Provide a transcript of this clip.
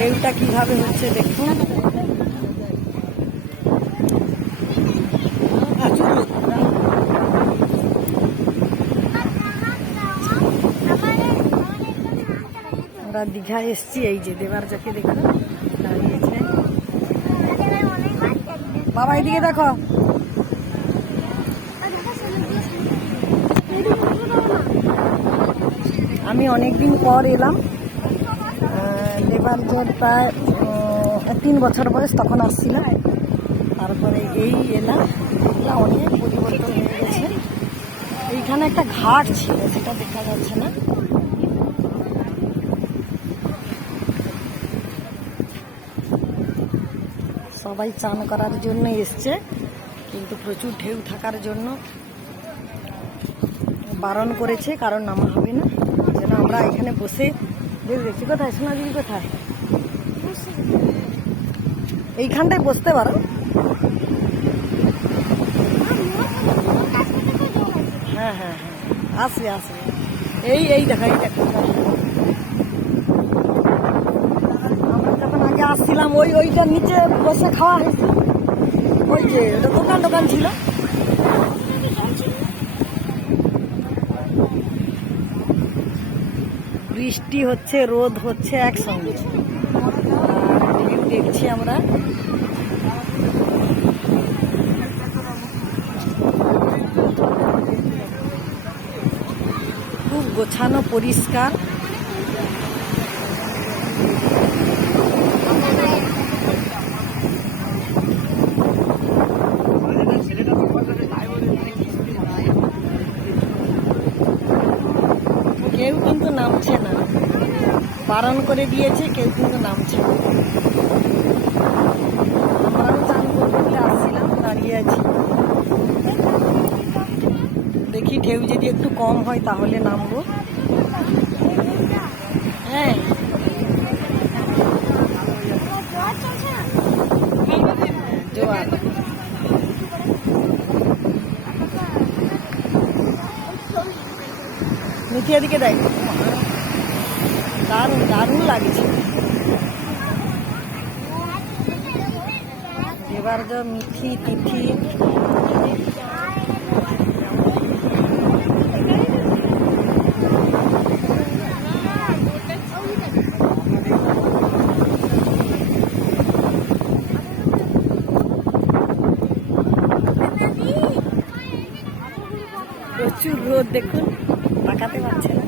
ঢেউটা কীভাবে হচ্ছে দেখুন। আমরা দীঘায় এসছি, এই যে দেবার যাকে দেখুন দাঁড়িয়েছে বাবা এদিকে দেখো। আমি অনেকদিন পর এলাম। জোর প্রায় তিন বছর বয়স তখন আসছিলাম তারপরে এই এলাম দেখলাম অনেক পরিবর্তন হয়ে গেছে। এইখানে একটা ঘাট ছিল সেটা দেখা যাচ্ছে না। সবাই চান করার জন্য এসছে, কিন্তু প্রচুর ঢেউ থাকার জন্য বারণ করেছে, কারণ নামা হবে না। যেন আমরা এখানে বসে দেখছি কোথায় সোনাঝুরি কোথায় এইখানটায় বসতে পারো। হ্যাঁ হ্যাঁ হ্যাঁ। আসবে আসবে এই এই দেখো এই দেখো। যখন আগে আসছিলাম, ওই ওইটার নিচে বসে খাওয়া হয়েছে ওই যে, ওটা দোকান দোকান ছিল। বৃষ্টি হচ্ছে রোদ হচ্ছে একসঙ্গে। দেখছি আমরা। খুব গোছানো পরিষ্কার কেউ কিন্তু নামছে না বারণ করে দিয়েছে, কেউ কিন্তু নামছে দাঁড়িয়ে আছি। দেখি ঢেউ যদি একটু কম হয় তাহলে নামবো। হ্যাঁ। জোয়ার নিচে এদিকে দেখ। দারুণ দারুণ লাগছে। এবার যে মিঠি তিথি। প্রচুর রোদ দেখুন তাকাতে পারছে না।